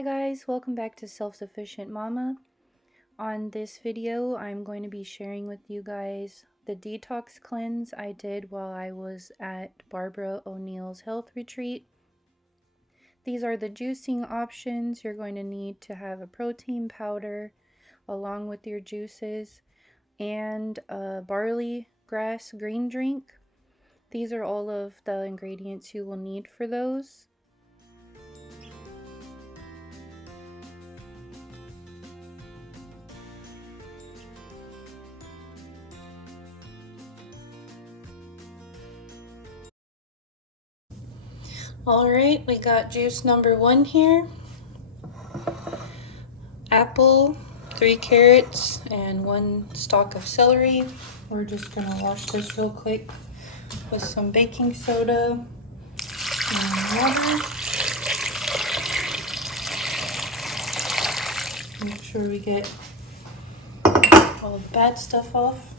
Hi guys, welcome back to Self-Sufficient Mama. On this video, I'm going to be sharing with you guys the detox cleanse I did while I was at Barbara O'Neill's health retreat. These are the juicing options. You're going to need to have a protein powder along with your juices and a barley grass green drink. These are all of the ingredients you will need for those. Alright, we got juice number 1 here. Apple, 3 carrots, and 1 stalk of celery. We're just going to wash this real quick with some baking soda and water. Make sure we get all the bad stuff off.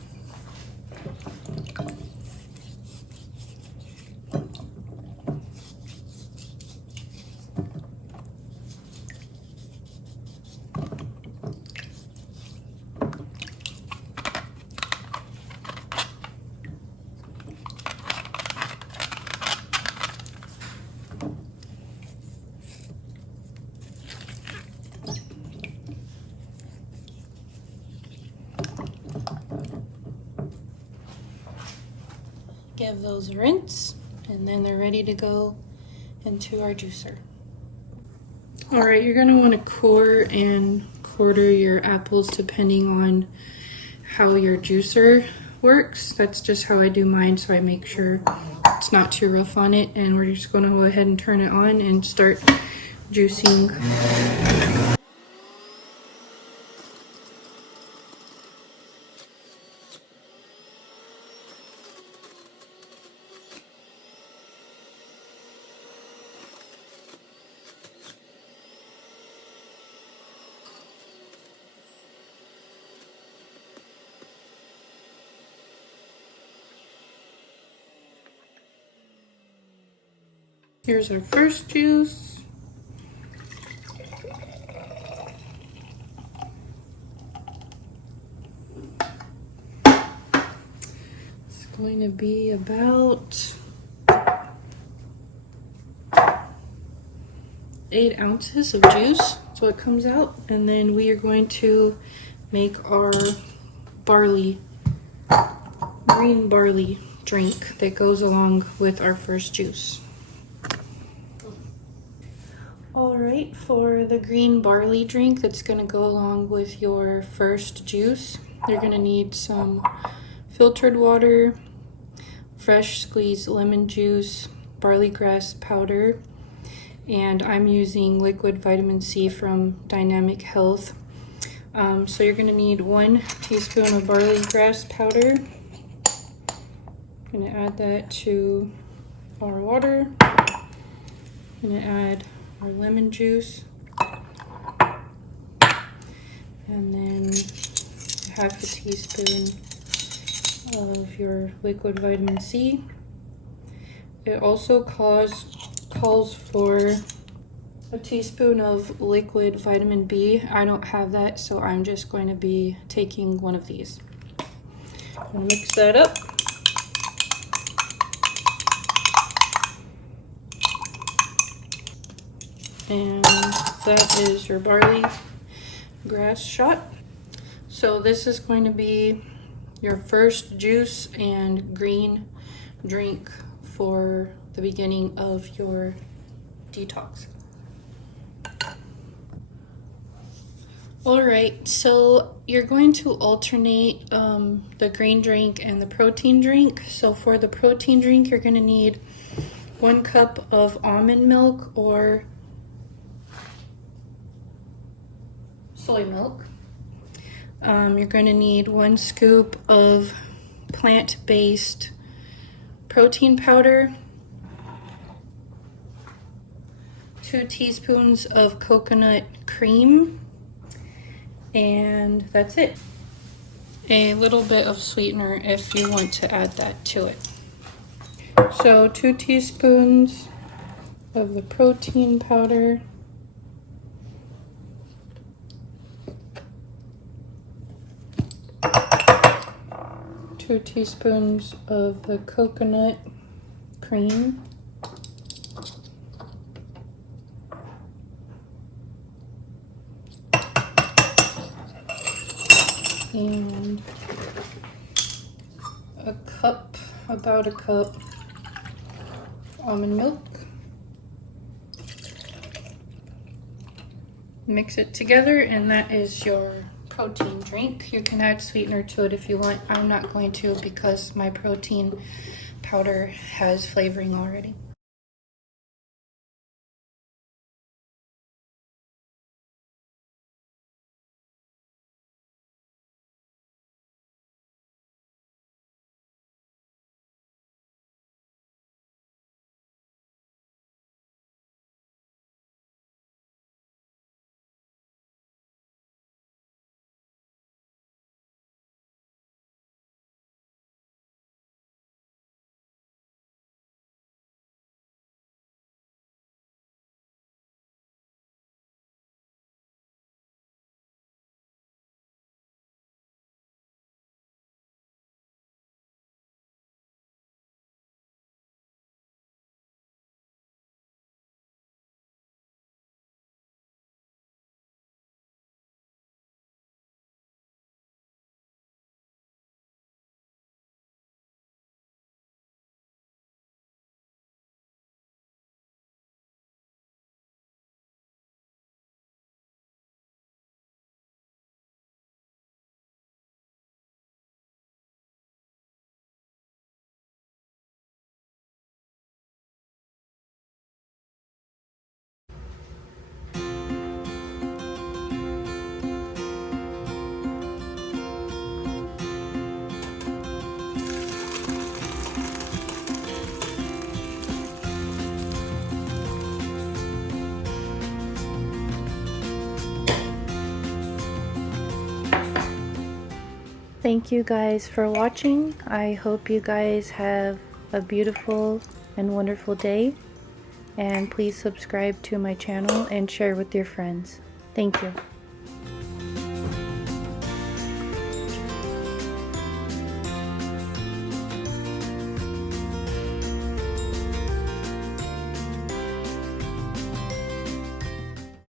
Give those a rinse, and then they're ready to go into our juicer. Alright, you're going to want to core and quarter your apples depending on how your juicer works. That's just how I do mine, so I make sure it's not too rough on it. And we're just going to go ahead and turn it on and start juicing. Here's our first juice. It's going to be about 8 ounces of juice. That's what comes out. And then we are going to make our green barley drink that goes along with our first juice. Alright, for the green barley drink that's going to go along with your first juice, you're going to need some filtered water, fresh squeezed lemon juice, barley grass powder, and I'm using liquid vitamin C from Dynamic Health. So you're going to need 1 teaspoon of barley grass powder. I'm going to add that to our water. I'm going to add our lemon juice, and then 1/2 teaspoon of your liquid vitamin C. It also calls for a teaspoon of liquid vitamin B. I don't have that, so I'm just going to be taking one of these. I'll mix that up. And that is your barley grass shot. So this is going to be your first juice and green drink for the beginning of your detox. Alright, so you're going to alternate the green drink and the protein drink. So for the protein drink, you're going to need 1 cup of almond milk or soy milk. You're going to need 1 scoop of plant-based protein powder, 2 teaspoons of coconut cream, and that's it. A little bit of sweetener if you want to add that to it. So 2 teaspoons of the protein powder, 2 teaspoons of the coconut cream. And a cup, about a cup, almond milk. Mix it together, and that is your protein drink. You can add sweetener to it if you want. I'm not going to because my protein powder has flavoring already. Thank you guys for watching. I hope you guys have a beautiful and wonderful day. And please subscribe to my channel and share with your friends. Thank you.